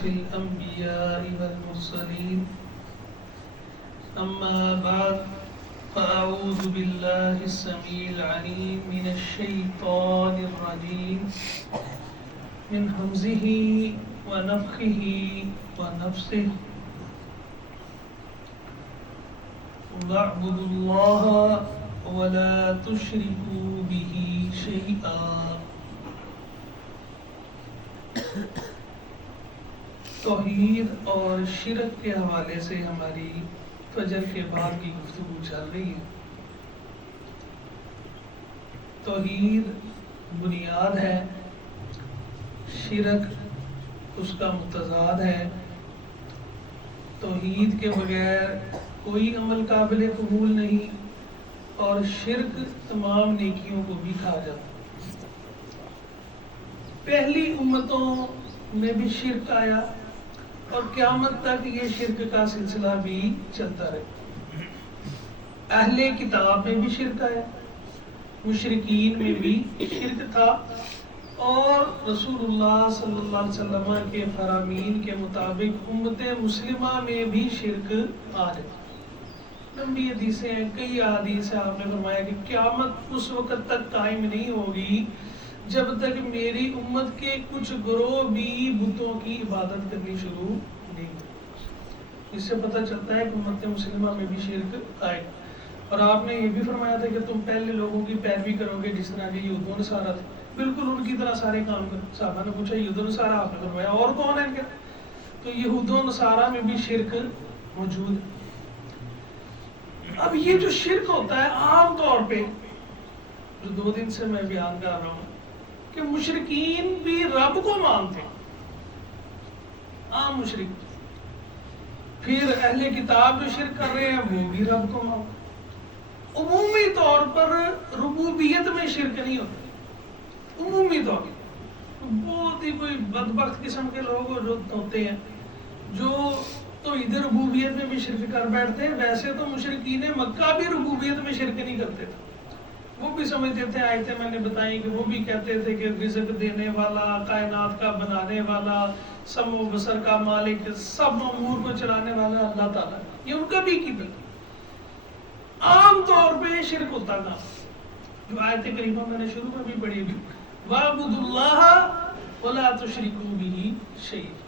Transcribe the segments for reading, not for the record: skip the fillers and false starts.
أشرف الأنبياء والمرسلين أما بعد فأعوذ بالله السميع العليم من الشيطان الرجيم من همزه ونفخه ونفسه واعبدوا الله ولا تشركوا به شيئا۔ توحید اور شرک کے حوالے سے ہماری فجر کے بعد کی گفتگو چل رہی ہے۔ توحید بنیاد ہے، شرک اس کا متضاد ہے۔ توحید کے بغیر کوئی عمل قابل قبول نہیں، اور شرک تمام نیکیوں کو بھی کھا جاتا۔ پہلی امتوں میں بھی شرک آیا اور قیامت تک یہ شرک کا سلسلہ بھی چلتا رہے۔ اہل کتاب میں بھی شرک آیا، مشرکین میں بھی شرک تھا، اور رسول اللہ صلی اللہ علیہ وسلم کے فرامین کے مطابق امت مسلمہ میں بھی شرک آ جائے۔ لمبی حدیثیں ہیں، کئی احادیث ہیں، آپ نے فرمایا کہ قیامت اس وقت تک قائم نہیں ہوگی جب تک میری امت کے کچھ گروہ بھی بتوں کی عبادت کرنی شروع نہیں ہوگی۔ اس سے پتہ چلتا ہے کہ امت مسلمہ میں بھی شرک آئے۔ اور آپ نے یہ بھی فرمایا تھا کہ تم پہلے لوگوں کی پیروی کرو گے جس طرح کے یہود و نصارہ تھے، بالکل ان کی طرح سارے کام کرو۔ صحابہ نے پوچھا یہود و نصارہ، آپ نے فرمایا اور کون ہے ان کے؟ تو یہود و نصارہ میں بھی شرک موجود ہے۔ اب یہ جو شرک ہوتا ہے عام طور پہ جو 2 دن سے میں بیان کر رہا ہوں کہ مشرکین بھی رب کو مانتے ہیں، عام مشرک۔ پھر اہل کتاب جو شرک کر رہے ہیں وہ بھی رب کو مانتے ہیں۔ عمومی طور پر ربوبیت میں شرک نہیں ہوتا، عمومی طور پر بہت ہی کوئی بدبخت قسم کے لوگ جو ہوتے ہیں جو تو ادھر ربوبیت میں بھی شرک کر بیٹھتے ہیں۔ ویسے تو مشرکین مکہ بھی ربوبیت میں شرک نہیں کرتے تھے، وہ بھی سمجھتے تھے، آیتیں میں نے بتائی کہ وہ بھی کہتے تھے کہ رزق دینے والا، کائنات کا بنانے والا، سمع و بصر کا مالک، سب امور کو چلانے والا اللہ تعالیٰ، یہ ان کا بھی عقیدہ تھا۔ عام طور پہ شرک ہوتا تھا جو آیت کریمہ میں نے شروع میں بھی پڑھی بھی، وَاعْبُدُوا اللَّهَ وَلَا تُشْرِكُوا بِهِ شَيْئًا،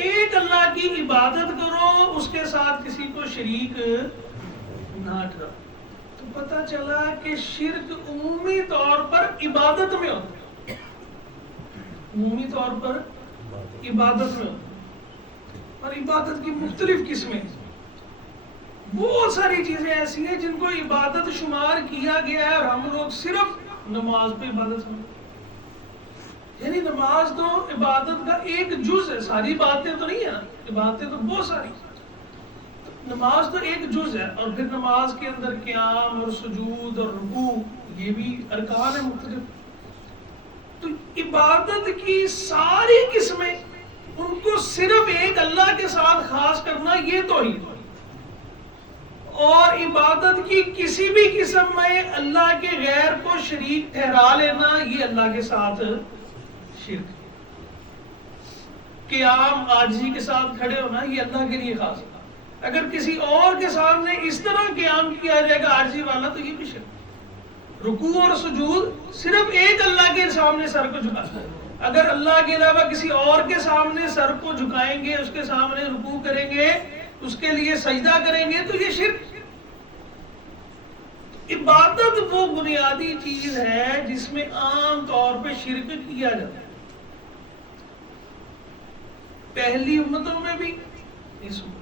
ایک اللہ کی عبادت کرو، اس کے ساتھ کسی کو شریک نہ کرو۔ تو پتہ چلا کہ شرک عمومی طور پر عبادت میں ہوتا ہے، عمومی طور پر عبادت میں ہوتا ہے، اور عبادت کی مختلف قسمیں، بہت ساری چیزیں ایسی ہیں جن کو عبادت شمار کیا گیا ہے، اور ہم لوگ صرف نماز پہ عبادت سمجھتے ہیں۔ یعنی نماز تو عبادت کا ایک جز ہے، ساری باتیں تو نہیں ہیں، عبادتیں تو بہت ساری، نماز تو ایک جز ہے، اور پھر نماز کے اندر قیام اور سجود اور رکوع یہ بھی ارکان ہیں مختلف۔ تو عبادت کی ساری قسمیں ان کو صرف ایک اللہ کے ساتھ خاص کرنا یہ توحید ہے، اور عبادت کی کسی بھی قسم میں اللہ کے غیر کو شریک ٹھہرا لینا یہ اللہ کے ساتھ شرک۔ قیام عاجزی کے ساتھ کھڑے ہونا یہ اللہ کے لیے خاص ہے، اگر کسی اور کے سامنے اس طرح قیام کیا جائے گا عاجزی والا تو یہ بھی شرک۔ رکوع اور سجود صرف ایک اللہ کے سامنے سر کو جھکانا ہے، اگر اللہ کے علاوہ کسی اور کے سامنے سر کو جھکائیں گے، اس کے سامنے رکوع کریں گے، اس کے لیے سجدہ کریں گے تو یہ شرک۔ عبادت وہ بنیادی چیز ہے جس میں عام طور پہ شرک کیا جاتا ہے، پہلی امتوں میں بھی، اس امت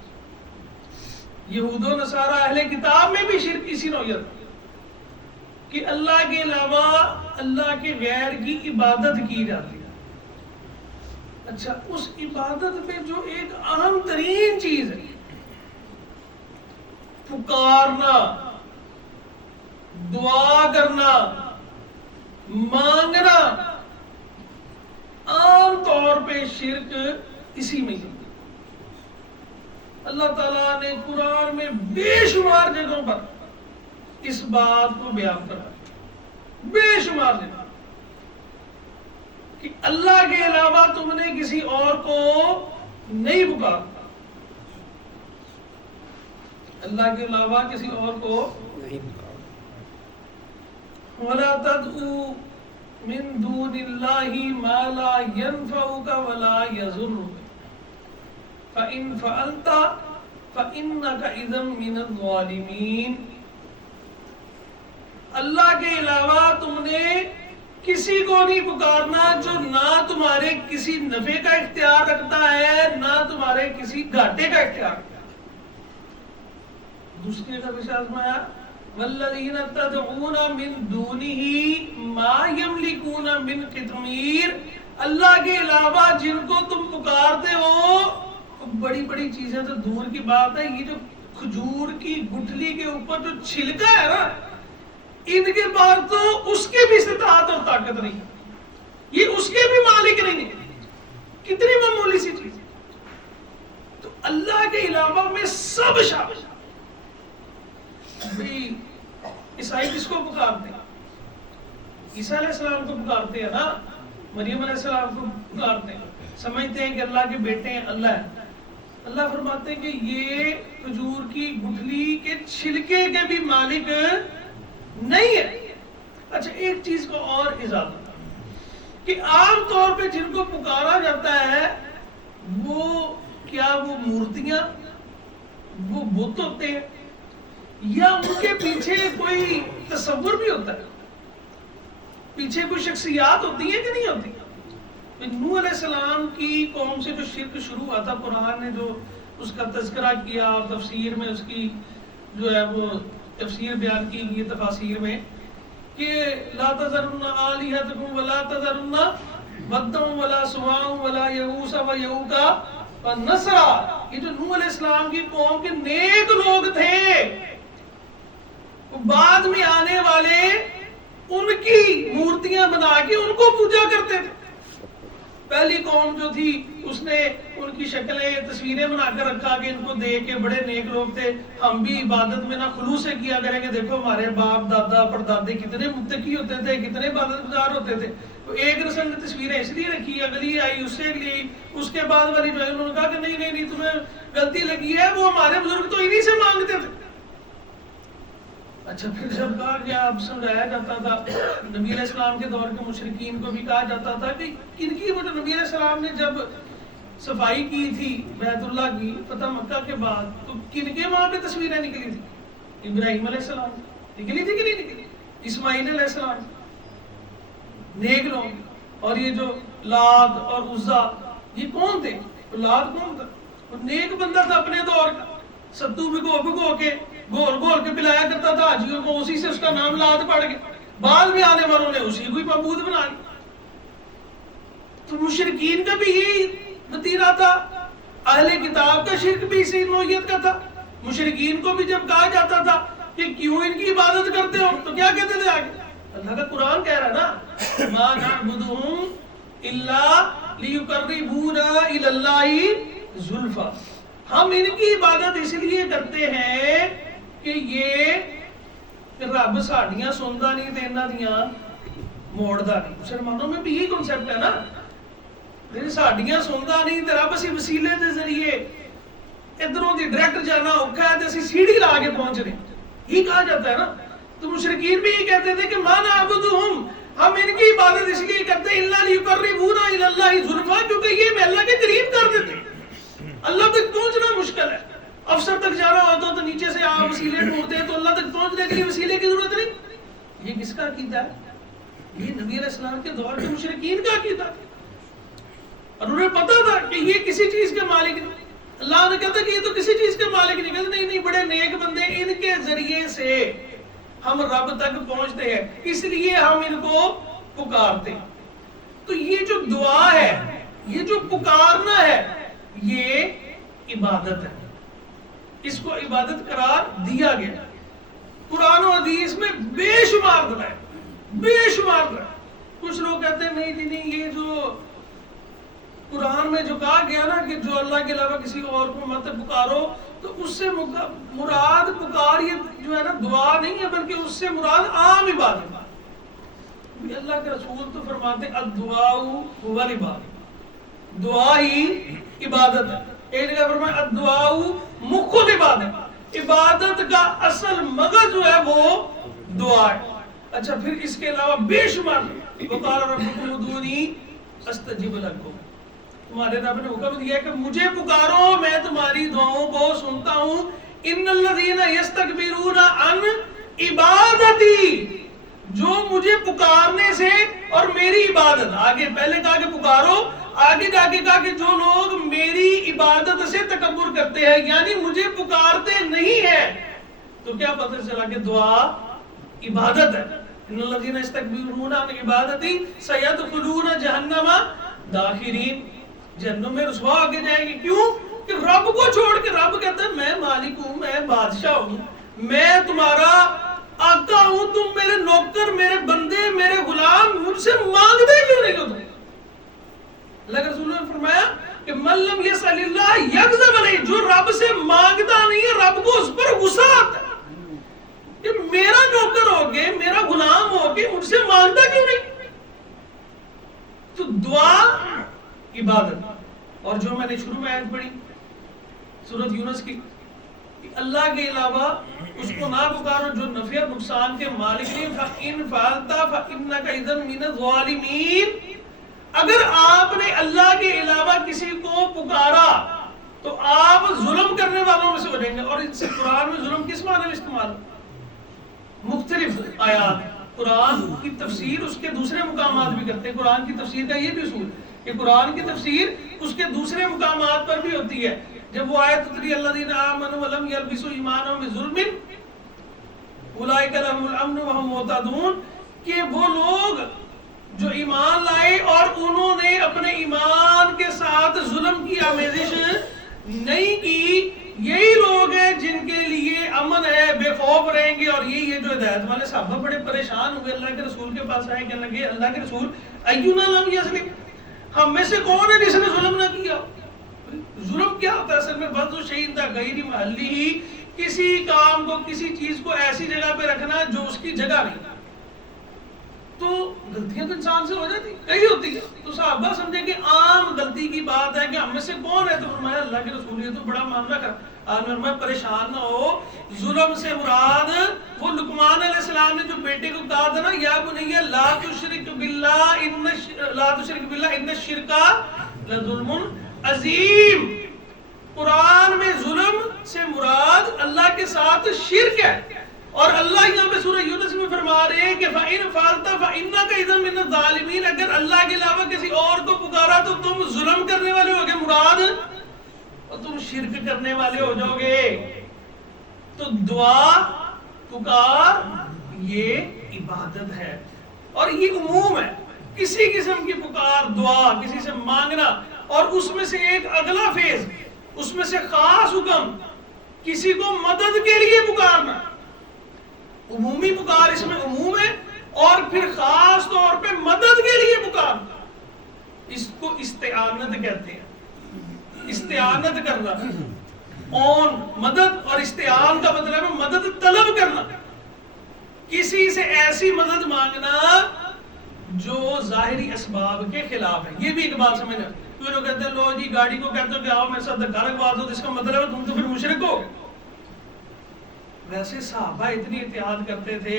یہود و نصارہ اہل کتاب میں بھی شرک اسی نوعیت کہ اللہ کے علاوہ اللہ کے غیر کی عبادت کی جاتی ہے۔ اچھا، اس عبادت میں جو ایک اہم ترین چیز ہے پکارنا، دعا کرنا، مانگنا، عام طور پہ شرک اسی میں ہی۔ اللہ تعالیٰ نے قرآن میں بے شمار جگہوں پر اس بات کو بیان کرا، بے شمار جگہ، کہ اللہ کے علاوہ تم نے کسی اور کو نہیں پکارتا، اللہ کے علاوہ کسی اور کو نہیں پکارتا۔ وَلَا تَدْعُوا مِن دُونِ اللَّهِ مَا لَا يَنفَعُكَ وَلَا يَضُرُّكَ فَإِن فَعَلْتَ فَإِنَّكَ إِذًا مِنَ الظَّالِمِينَ۔ اللہ کے علاوہ تم نے کسی کو نہیں پکارنا جو نہ تمہارے کسی نفع کا اختیار رکھتا ہے نہ تمہارے کسی گھاٹے کا اختیار رکھتا ہے۔ دوسری جگہ پہ آزمایا والذین تدعون من دونہ ما یملکون من قطمیر، اللہ کے علاوہ جن کو تم پکارتے ہو بڑی بڑی چیزیں تو دور کی بات ہے، یہ جو کھجور کی گٹھلی کے اوپر جو چھلکا ہے نا، ان کے پاس تو اس کے بھی استطاعت اور طاقت نہیں، یہ اس کے بھی مالک نہیں ہے، کتنی معمولی سی چیز۔ تو اللہ کے علاوہ میں سب شامل۔ بھئی عیسائی کس کو پکارتے ہیں؟ عیسیٰ علیہ السلام کو پکارتے ہیں نا، مریم علیہ السلام کو پکارتے ہیں، سمجھتے ہیں کہ اللہ کے بیٹے ہیں، اللہ ہے۔ اللہ فرماتے ہیں کہ یہ کھجور کی گٹھلی کے چھلکے کے بھی مالک نہیں ہے۔ اچھا ایک چیز کو اور اضافہ کہ عام طور پہ جن کو پکارا جاتا ہے وہ کیا وہ مورتیاں، وہ بت ہوتے ہیں، یا ان کے پیچھے کوئی تصور بھی ہوتا ہے، پیچھے کوئی شخصیات ہوتی ہیں کہ نہیں ہوتی؟ نوح علیہ السلام کی قوم سے جو شرک شروع ہوا تھا، قرآن نے جو اس کا تذکرہ کیا اور تفسیر میں اس کی جو ہے وہ تفسیر بیان کی گئی تفاسیر میں کہ لا تذرن آلہتکم ولا تذرن ودا ولا سواع ولا یغوث ویعوق ونسرا، یہ جو نوح علیہ السلام کی قوم کے نیک لوگ تھے، بعد میں آنے والے ان کی مورتیاں بنا کے ان کو پوجا کرتے تھے۔ پہلی قوم جو تھی اس نے ان کی شکلیں تصویریں بنا کر رکھا کہ ان کو دیکھ کے بڑے نیک لوگ تھے، ہم بھی عبادت میں نہ خلوص سے کیا کریں گے، دیکھو ہمارے باپ دادا پردادے کتنے متقی ہوتے تھے، کتنے عبادت گزار ہوتے تھے۔ تو ایک نسل نے تصویریں اس لیے رکھی، اگلی آئی اس سے اگلی آئی، اس کے بعد والی جو ہے انہوں نے کہا کہ نہیں تمہیں غلطی لگی ہے، وہ ہمارے بزرگ تو انہی سے مانگتے تھے۔ اچھا پھر جب کہا گیا، اب سمجھایا جاتا تھا، نبی علیہ السلام کے دور کے مشرکین کو بھی کہا جاتا تھا کہ ان کی وہ جو نبی علیہ السلام نے جب صفائی کی تھی بیت اللہ کی فتح مکہ کے بعد، تو کن کے وہاں پہ تصویریں نکلی تھی؟ ابراہیم علیہ السلام نکلی تھی کہ نہیں نکلی؟ اسماعیل علیہ السلام، نیک لوگ۔ اور یہ جو لات اور عزا یہ کون تھے؟ لات کون تھا؟ وہ نیک بندہ تھا اپنے دور کا، ستو بھگو کے گھول کے پلایا کرتا تھا حاجیوں کو، اسی سے اس کا نام لات پڑ گیا، بعد میں آنے والوں نے اسی کو ہی معبود بنا لیا۔ تو مشرکین کا بھی یہی نتیجہ تھا، اہل کتاب کا شرک بھی اسی نوعیت کا تھا۔ مشرکین کو بھی جب کہا جاتا تھا کہ کیوں ان کی عبادت کرتے ہو، تو کیا کہتے تھے آگے؟ اللہ کا قرآن کہہ رہا ہے نا، ما نعبدہم الا لیقربونا الی اللہ زلفی، ہم ان کی عبادت اس لیے کرتے ہیں کہ یہ رب ساڈیاں سندا نہیں تے انہاں دیاں موڑدا نہیں۔ مسلمانوں میں بھی یہی کنسیپٹ ہے نا، ساڈیاں سندا نہیں تے رب اسی وسیلے دے ذریعے ادھروں دی ڈائریکٹ جانا اوکھا ہے تے اسی سیڑھی لا کے پہنچ رہے ہیں، یہ کہا جاتا ہے نا۔ تو مشرکین بھی یہ کہتے تھے کہ ما نعبدہم، ہم ان کی عبادت اس لیے کرتے ہیں الا لیقربونا الی اللہ زلفی، کیونکہ یہ ہمیں اللہ کے قریب کر دیتے ہیں۔ اللہ تک پہنچنا مشکل ہے، افسر تک جانا ہوتا تو نیچے سے آپ وسیلے ڈھونڈتے ہیں، تو اللہ تک پہنچنے کے لیے وسیلے کی ضرورت نہیں۔ یہ کس کا عقیدہ ہے؟ یہ نبی علیہ السلام کے دور کے مشرکین کا عقیدہ تھا، اور انہیں پتا تھا کہ یہ کسی چیز کے مالک نہیں۔ اللہ نے کہتا کہ یہ تو کسی چیز کے مالک نہیں، کہتے نہیں بڑے نیک بندے، ان کے ذریعے سے ہم رب تک پہنچتے ہیں، اس لیے ہم ان کو پکارتے ہیں۔ تو یہ جو دعا ہے، یہ جو پکارنا ہے، یہ عبادت ہے، اس کو عبادت قرار دیا گیا۔ قرآن و حدیث میں بے شمار دلائل، بے شمار دلائل۔ کچھ لوگ کہتے ہیں نہیں یہ جو قرآن میں جو کہا گیا نا کہ جو اللہ کے علاوہ کسی اور کو مت پکارو، تو اس سے مراد پکار یہ جو ہے نا دعا نہیں ہے، بلکہ اس سے مراد عام عبادت ہے۔ اللہ کے رسول تو فرماتے الدعاء هو العبادۃ، دعا ہی عبادت ہے. ایک جگہ فرمایا الدعاء مخ العبادت، عبادت کا اصل مغز جو ہے وہ دعا ہے. اچھا پھر اس کے علاوہ بے شمار وقال ربکم ادعونی استجب لکم، تمہارے رب نے حکم دیا کہ مجھے پکارو میں تمہاری دعاؤں کو سنتا ہوں. ان الذین یستکبرون عن عبادتی، جو مجھے پکارنے سے اور میری عبادت، آگے پہلے کہا کہ پکارو، آگے جا کے کہا کہ جو لوگ میری عبادت سے تکبر کرتے ہیں یعنی مجھے پکارتے نہیں ہیں، تو کیا پتہ چلا کہ دعا عبادت ہے. ان الذین یستکبرون عن عبادتی سیدخلون جہنم داخرین، جہنم میں رسوا آگے جائیں گے. کیوں؟ کہ رب کو چھوڑ کے، رب کہتا ہے میں مالک ہوں، میں بادشاہ ہوں، میں تمہارا آقا ہوں، تم میرے نوکر، میرے بندے، میرے غلام، مجھ سے مانگتے کیوں نہیں ہو تم؟ اللہ کے رسول نے فرمایا کہ من لم یسأل اللہ یغضب علیہ، جو رب سے مانگتا نہیں ہے رب کو اس پر غصہ آتا ہے کہ میرا نوکر ہو کے، میرا غلام ہو کے مجھ سے مانگتا کیوں نہیں؟ تو دعا عبادت. اور جو میں نے شروع میں آیت پڑھی سورۃ یونس کی، اللہ کے علاوہ اس کو نہ پکارو جو نفع اور نقصان کے مالک نہیں. فَإِنْ فَعَلْتَ فَإِنَّكَ إِذًا مِنَ الظَّالِمِينَ، اگر آپ نے اللہ کے علاوہ کسی کو پکارا تو آپ ظلم کرنے والوں میں سے ہو جائیں گے. اور اس سے قرآن میں ظلم کس معنی میں استعمال؟ مختلف آیات قرآن کی تفسیر اس کے دوسرے مقامات بھی کرتے ہیں. قرآن کی تفسیر کا یہ بھی اصول ہے کہ قرآن کی تفسیر اس کے دوسرے مقامات پر بھی ہوتی ہے. جب وہ آیت اتری الذین آمنوا ولم یلبسوا ایمانهم بظلم اولئک لهم الامن وهم مہتدون، کہ وہ لوگ جو ایمان لائے اور انہوں نے اپنے ایمان کے ساتھ ظلم کی آمیزش نہیں کی، یہی لوگ ہیں جن کے لیے امن ہے، بے خوف رہیں گے. اور یہی ہے جو ہدایت والے صحابہ بڑے پریشان ہوئے، اللہ کے رسول کے پاس آئے، کہنے لگے اللہ کے رسول اینا لم یظلم، ہم میں سے کون ہے جس نے ظلم نہ کیا؟ ظلم کیا ہوتا ہے اصل میں؟ بس شہید غیر محلی ہی، کسی کام کو، کسی چیز کو ایسی جگہ پہ رکھنا جو اس کی جگہ نہیں. تو غلطیاں تو انسان سے ہو جاتی، کئی ہوتی ہے. تو صحابہ سمجھے کہ عام غلطی کی بات ہے کہ ہم میں سے کون ہے؟ تو فرمایا اللہ کے رسول یہ تو بڑا معاملہ کر. آج فرمایا پریشان نہ ہو، ظلم سے مراد وہ لقمان علیہ السلام نے جو بیٹے کو کہا تھا نا یا بنی لا تشرک باللہ ان الشرک لظلم عظیم. قرآن میں ظلم سے مراد اللہ کے ساتھ شرک ہے. اور اللہ یہاں پہ سورہ یونس میں فرما رہے ہیں کہ فَإِنْ فَعَلْتَ فَإِنَّكَ إِذًا مِنَ الظَّالِمِينَ، اگر اللہ کے علاوہ کسی اور کو پکارا تو تم ظلم کرنے والے ہو گے، مراد اور تم شرک کرنے والے ہو جاؤ گے. تو دعا، پکار یہ عبادت ہے اور یہ عموم ہے. کسی قسم کی پکار، دعا، کسی سے مانگنا، اور اس میں سے ایک اگلا فیز، اس میں سے خاص حکم کسی کو مدد کے لیے پکارنا. عمومی پکار اس میں عموم ہے، اور پھر خاص طور پہ مدد کے لیے پکارنا، اس کو استعانت کہتے ہیں. استعانت کرنا، اون مدد، اور استعان کا مطلب ہے مدد طلب کرنا، کسی سے ایسی مدد مانگنا جو ظاہری اسباب کے خلاف ہے. یہ بھی ایک بات سمجھنا. تو لوگ کہتے ہیں لو جی گاڑی کو کہتے ہو کہ آؤ میرے ساتھ دھکا لگوا دو، اس کا مطلب ہے تم تو پھر مشرک ہو. ویسے صحابہ اتنی احتیاط کرتے تھے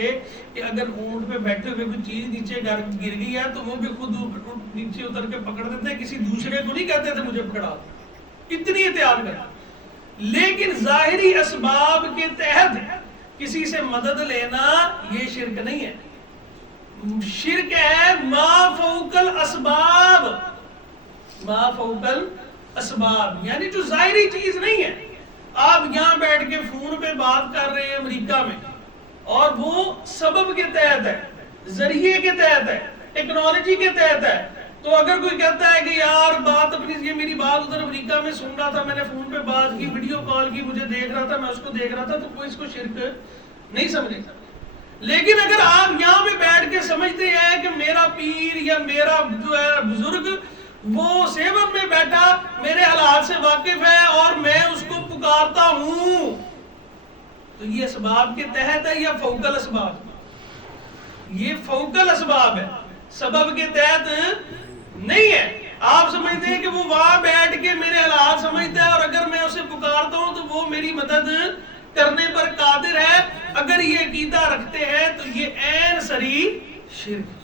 کہ اگر اونٹ پہ بیٹھے ہوئے کوئی چیز نیچے گر گئی ہے تو وہ بھی خود نیچے اتر کے پکڑ دیتے، کسی دوسرے کو نہیں کہتے تھے مجھے پکڑا. اتنی احتیاط کرتے. لیکن ظاہری اسباب کے تحت کسی سے مدد لینا یہ شرک نہیں ہے. شرک ہے ما فوق الاسباب، ما فوق الاسباب یعنی جو ظاہری چیز نہیں ہے. آپ یہاں بیٹھ کے فون پہ بات کر رہے ہیں امریکہ میں، اور وہ سبب کے تحت ہے، ذریعے کے تحت ہے، ٹیکنالوجی کے تحت ہے. تو اگر کوئی کہتا ہے کہ یار بات اپنی، یہ میری بات ادھر امریکہ میں سن رہا تھا، میں نے فون پہ بات کی، ویڈیو کال کی، مجھے دیکھ رہا تھا، میں اس کو دیکھ رہا تھا، تو کوئی اس کو شرک نہیں سمجھے. لیکن اگر آپ یہاں پہ بیٹھ کے سمجھتے ہیں کہ میرا پیر یا میرا جو ہے بزرگ وہ سیون میں بیٹھا میرے حالات سے واقف ہے اور میں اس کو پکارتا ہوں، تو یہ اسباب کے تحت ہے یا فوق الاسباب؟ یہ فوق الاسباب ہے، سبب کے تحت نہیں ہے. آپ سمجھتے ہیں کہ وہ وہاں بیٹھ کے میرے حالات سمجھتا ہے اور اگر میں اسے پکارتا ہوں تو وہ میری مدد کرنے پر قادر ہے. اگر یہ عقیدہ رکھتے ہیں تو یہ عین صریح شرک.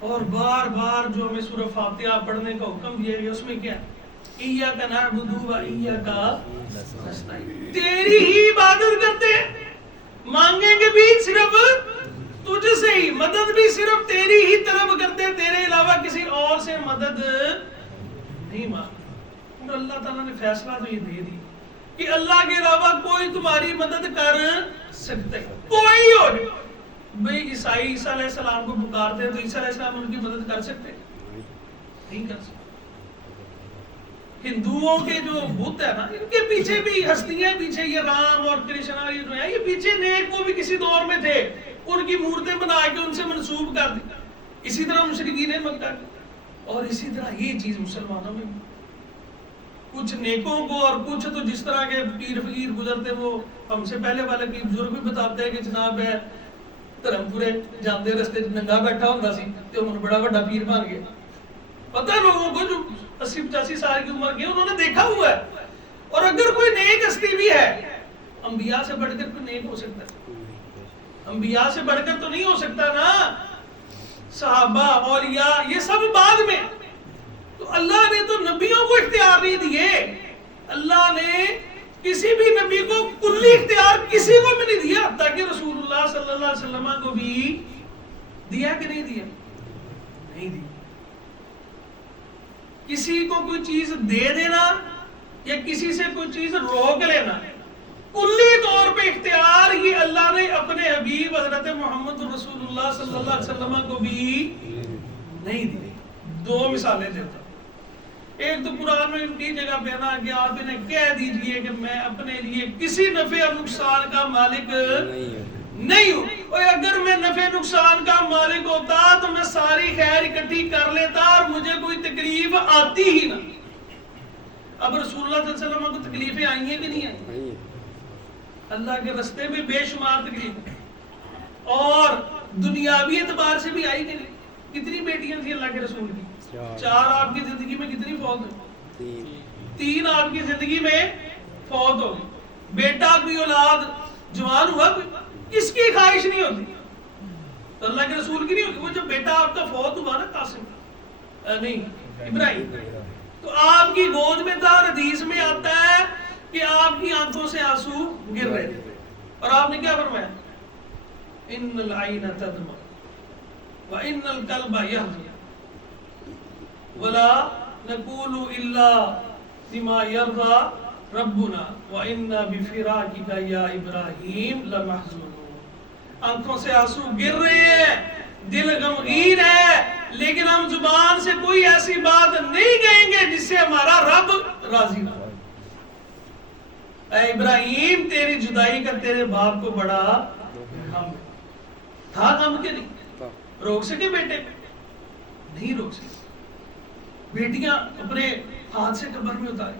اور بار بار جو ہمیں سورہ فاتحہ پڑھنے کا حکم دیا گیا اس میں کیا ہے؟ ایاک نعبد و ایاک نستعین. تیری ہی عبادت کرتے ہیں, مانگیں گے بھی صرف تجھ سے ہی, مدد بھی صرف تیری ہی طلب کرتے ہیں, تیرے علاوہ کسی اور سے مدد نہیں مانگتے. اور اللہ تعالیٰ نے فیصلہ تو یہ دے دی کہ اللہ کے علاوہ کوئی تمہاری مدد کر سکتا ہے, کوئی ہو. بھئی عیسائی عیسیٰ علیہ السلام کو پکارتے ہیں تو عیسیٰ علیہ السلام ان کی مدد کر سکتے نہیں کر سکتے. ہندوؤں کے جو بت ہے نا, ان کے پیچھے بھی ہستیاں پیچھے, یہ رام اور کرشنا یہ جو ہیں, یہ پیچھے نیک وہ بھی کسی دور میں تھے, ان کی مورتیں بنا کے ان سے منسوب کر دی. اسی طرح مشرکین مکہ کی, اور اسی طرح یہ چیز مسلمانوں میں بھی. کچھ نیکوں کو اور کچھ تو جس طرح کے پیر فقیر گزرتے, وہ ہم سے پہلے والے کی بزرگ بھی بتاتے ہیں کہ جناب ہے دھرم پورے جاندے رستے ننگا بیٹھا ہوتا سی تے انہوں نے بڑا بڑا پیر بن گیا. پتہ ہے لوگوں کو جو 80-85 سال کی عمر کی انہوں نے دیکھا ہوا ہے. اور اگر کوئی نیک ہستی بھی ہے, انبیاء سے بڑھ کر کوئی نیک ہو سکتا ہے؟ انبیاء سے بڑھ کر تو نہیں ہو سکتا نا. صحابہ اولیاء یہ سب بعد میں. تو اللہ نے تو نبیوں کو اختیار نہیں دیے, اللہ نے کسی بھی نبی کو کلی اختیار کسی کو بھی نہیں دیا, حتیٰ کہ رسول اللہ صلی اللہ علیہ وسلم کو بھی دیا کہ نہیں دیا؟ نہیں دیا. کسی کو کوئی چیز دے دینا یا کسی سے کوئی چیز روک لینا, کلی طور پہ اختیار یہ اللہ نے اپنے حبیب حضرت محمد رسول اللہ صلی اللہ علیہ وسلم کو بھی نہیں دی. دو مثالیں دیتا ہوں. ایک تو قرآن میں کی جگہ پہ نا کہ آپ انہیں کہہ دیجئے کہ میں اپنے لیے کسی نفع اور نقصان کا مالک نہیں ہوں, اور اگر میں نفع نقصان کا مالک ہوتا تو میں ساری خیر اکٹھی کر لیتا اور مجھے کوئی تکلیف آتی ہی نہ. اب رسول اللہ صلی اللہ علیہ وسلم کو تکلیفیں آئی ہیں کہ نہیں آئی؟ اللہ کے رستے میں بے شمار تکلیف, اور دنیاوی اعتبار سے بھی آئی کہ نہیں. کتنی بیٹیاں تھیں اللہ کے رسول کی؟ 4 آپ کی زندگی میں کتنی فوت ہوئی؟ 3 آپ کی زندگی میں فوت ہو گئی. بیٹا کوئی اولاد جوان ہوا, کس کی خواہش نہیں ہوتی؟ تو اللہ کے رسول کی نہیں ہوتی. وہ جب بیٹا آپ کا فوت ہوا نا, قاسم نہیں ابراہیم, تو آپ کی گود میں تھا, اور حدیث میں آتا ہے کہ آپ کی آنکھوں سے آنسو گر رہے تھے, اور آپ نے کیا فرمایا؟ ان العین تدمع وان القلب یحزن ولا نقول الا بما يرضى ربنا وانا بفراقك يا ابراہیم لمحزونون. آنکھوں سے آنسو گر رہے ہیں, دل غمگین ہے, لیکن ہم زبان سے کوئی ایسی بات نہیں کہیں گے جس سے ہمارا رب راضی نہ ہو. اے ابراہیم تیری جدائی کا تیرے باپ کو بڑا غم تھا. غم کے نہیں روک سکے بیٹے, نہیں روک سکے. بیٹیاں اپنے ہاتھ سے قبر میں اتاری,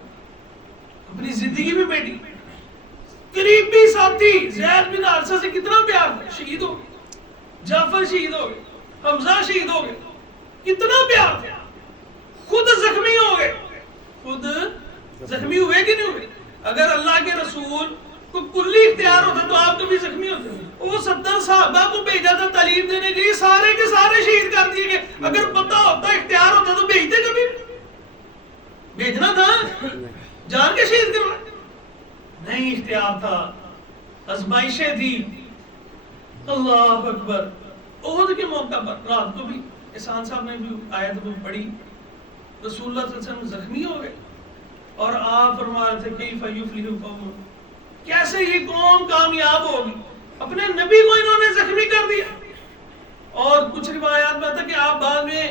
اپنی زندگی میں بیٹی قریبی ساتھی زید بن حارثہ سے کتنا پیار تھا, شہید ہو گئے. جعفر شہید ہو گئے, حمزہ شہید ہو گئے, کتنا پیار تھا. خود زخمی ہو گئے, خود زخمی ہوئے کہ نہیں ہوئے؟ اگر اللہ کے رسول کو کلی اختیار ہوتا تو آپ کبھی زخمی ہوتے. وہ 70 صحابہ کو بھیجا تھا تعلیم دینے کے لیے, سارے کے سارے شہید کر دیے گئے. اگر پتہ ہوتا اختیار ہوتا تو بھیجتے کبھی؟ بھیجنا تھا, جان کے شہید کرنا نہیں. اختیار تھا, آزمائشیں تھی. اللہ اکبر. احد کے موقع پر رات کو بھی احسان صاحب نے بھی آیت کو پڑھی, رسول اللہ صلی اللہ علیہ وسلم زخمی ہو گئے, اور آپ فرما رہے تھے کیف یفلح قوم, کیسے یہ قوم کامیاب ہوگی, اپنے نبی کو انہوں نے زخمی کر دیا. اور کچھ روایات میں آتا کہ آپ بعد میں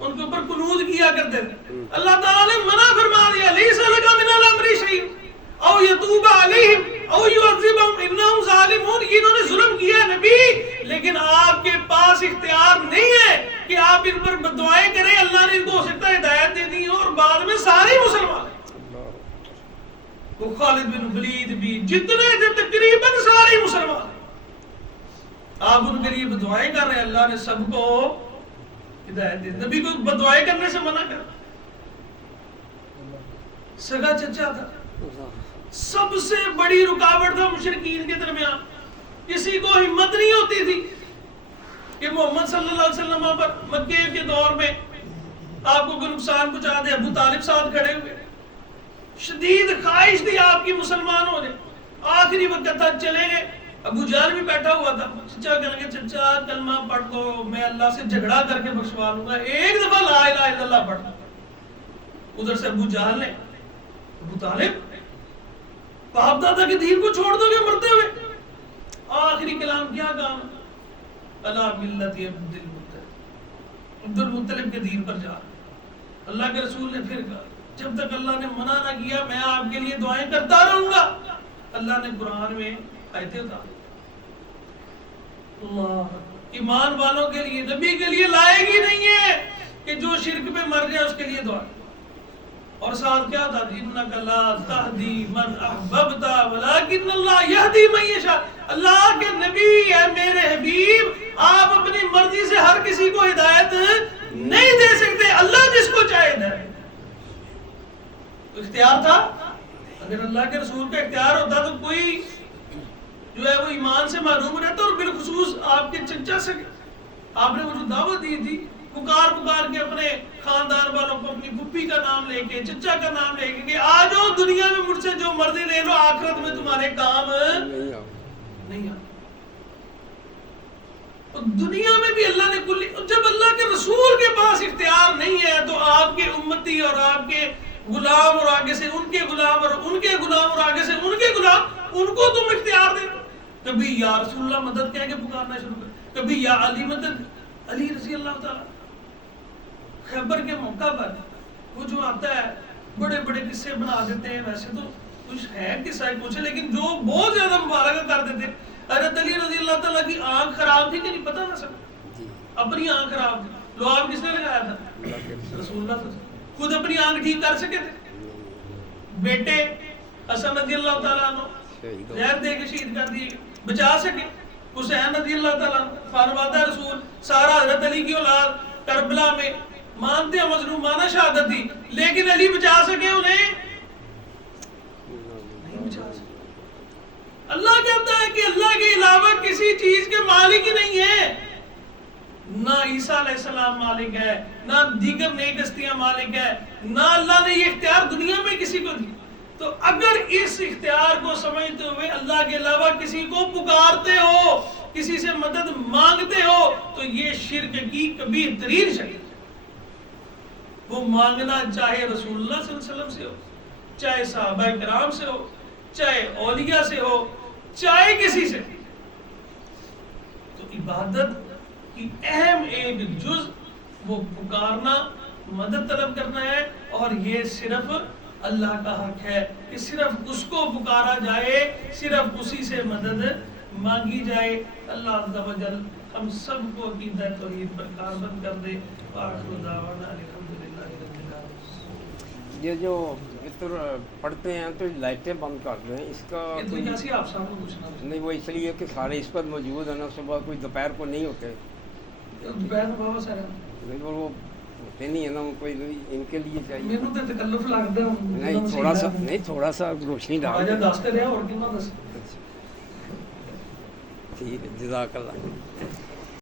ان کے اوپر قنوت کیا کرتے تھے. اللہ تعالیٰ نے منع فرما دیا, لیس لک من الامر شیء او یتوب علیہم او یعذبہم انہم ظالمون. انہوں نے ظلم کیا نبی, لیکن آپ کے پاس اختیار نہیں ہے کہ آپ ان پر دعائیں کریں. اللہ نے ان کو ہو سکتا ہے ہدایت دے دی اور بعد میں سارے مسلمان. وہ خالد بن ولید بھی, جتنے تھے تقریباً سارے مسلمان. آپ ان کے لیے دعائیں کر رہے ہیں, اللہ نے سب کو ہدایت دے. نبی کو بددعائیں کرنے سے منع کر. سگا چچا تھا, سب سے بڑی رکاوٹ تھا مشرکین کے درمیان. کسی کو ہمت نہیں ہوتی تھی کہ محمد صلی اللہ علیہ وسلم پر مکے کے دور میں آپ کو کوئی نقصان پہنچا دے. ابو طالب ساتھ کھڑے ہوئے, شدید خواہش تھی آپ کی مسلمان ہو جائے. آخری وقت تھا, چلے گئے. ابو جہل بھی بیٹھا ہوا تھا. چچا کہیں گے چچا کلمہ پڑھ دو, میں اللہ سے جھگڑا کر کے بخشوا لوں گا, ایک دفعہ لا الہ الا اللہ پڑھ دو. ادھر سے ابو جہل نے, ابو طالب باپ دادا کے دین کو چھوڑ دو گے مرتے ہوئے؟ آخری کلام کیا کام, اللہ ملت عبد المطلب, عبد المطلب کے دین پر جا. اللہ کے رسول نے پھر کہا جب تک اللہ نے منع نہ کیا میں آپ کے لیے دعائیں کرتا رہوں گا. اللہ نے قرآن میں آیتیں اتاری. اللہ ایمان والوں کے لیے, نبی کے لیے لائق ہی نہیں ہے کہ جو شرک پہ مر جائے اس کے لیے دعا. اور ساتھ کیا تھا, انک لا تہدی من احببت ولکن اللہ یہدی من یشاء. اللہ کے نبی ہے میرے حبیب, آپ اپنی مرضی سے ہر کسی کو ہدایت نہیں دے سکتے, اللہ جس کو چاہے دے. تو اختیار تھا. اگر اللہ کے رسول کا اختیار ہوتا تو کوئی جو ہے وہ ایمان سے معروم رہتا. اور بالخصوص آپ کے چچا سے آپ نے وہ جو دعوت دی تھی, پکار پکار کے اپنے خاندان والوں کو, اپنی پھپھی کا نام لے کے, چچا کا نام لے کے, کہ آ جاؤ دنیا میں مجھ سے جو مرضی لے لو, آخرت میں تمہارے کام نہیں آ. اور دنیا میں بھی اللہ نے کلی, جب اللہ کے رسول کے پاس اختیار نہیں ہے تو آپ کے امتی اور آپ کے غلام اور آگے سے ان کے غلام اور ان کے غلام اور آگے سے ان کے غلام, ان کو تم اختیار دے دو. کبھی یا رسول اللہ مدد کہہ کے پکارنا شروع کر, کبھی یا علی مدد, علی رضی اللہ تعالی. خیبر کے موقع پر وہ جو آتا ہے بڑے بڑے قصے بنا دیتے ہیں, ویسے تو کچھ ہے قصہ کچھ, لیکن جو بہت زیادہ مبالغہ کر دیتے ہیں. حضرت علی رضی اللہ تعالیٰ کی آنکھ خراب تھی کہ نہیں پتہ نہ سب, اپنی آنکھ خراب تھی. لعاب کس نے لگایا تھا؟ رسول اللہ صلی اللہ علیہ وسلم. خود اپنی آنکھ ٹھیک کر سکے تھے؟ بیٹے حسن رضی اللہ تعالیٰ عنہ زہر دے کے شہید کر دیے, بچا سکے. حسین رضی اللہ تعالیٰ عنہ فرماتا رسول, سارا حضرت علی کی اولاد کربلا میں مانتے ہیں مظلومانہ شہادت دی, لیکن علی بچا سکے انہیں؟ نہیں بچا سکے. اللہ کہتا ہے کہ اللہ کے علاوہ کسی چیز کے مالک ہی نہیں ہے. نہ عیسیٰ علیہ السلام مالک ہے, نہ دیگر نیک ہستیاں مالک ہے, نہ اللہ نے یہ اختیار دنیا میں کسی کو دی. تو اگر اس اختیار کو سمجھتے ہوئے اللہ کے علاوہ کسی کو پکارتے ہو, کسی سے مدد مانگتے ہو, تو یہ شرک کی کبیر ترین شکل ہے. وہ مانگنا چاہے رسول اللہ صلی اللہ علیہ وسلم سے ہو, چاہے صحابہ کرام سے ہو, چاہے اولیاء سے ہو, چاہے کسی سے. تو عبادت کی اہم ایک جز وہ پکارنا, مدد طلب کرنا ہے. اور یہ صرف اللہ کا حق ہے کہ صرف اس کو پکارا جائے, صرف اسی سے مدد مانگی جائے. اللہ عز و جل ہم سب کو عقیدہ توحید پر کاربند کر دے. وآخر دعوانا الحمدللہ رب العالمین. یہ جو فطر پڑھتے ہیں تو لائٹیں بند کر دیں, اس کا اتنی کیسی آپ صاحب کو پوچھنا نہیں, وہ اس لیے کہ سارے اس پر موجود ہیں نا, صبح کوئی دوپہر کو نہیں ہوتے. دوپہر میں بابا سارا نہیں, وہ ہوتے نہیں ہے نا, کوئی ان کے لیے چاہیے. میرے تو تکلف لگتا ہے نہیں, تھوڑا سا روشنی ڈال دیں. دس تے رہا اور کتنا دس. ٹھیک ہے, جزاک اللہ.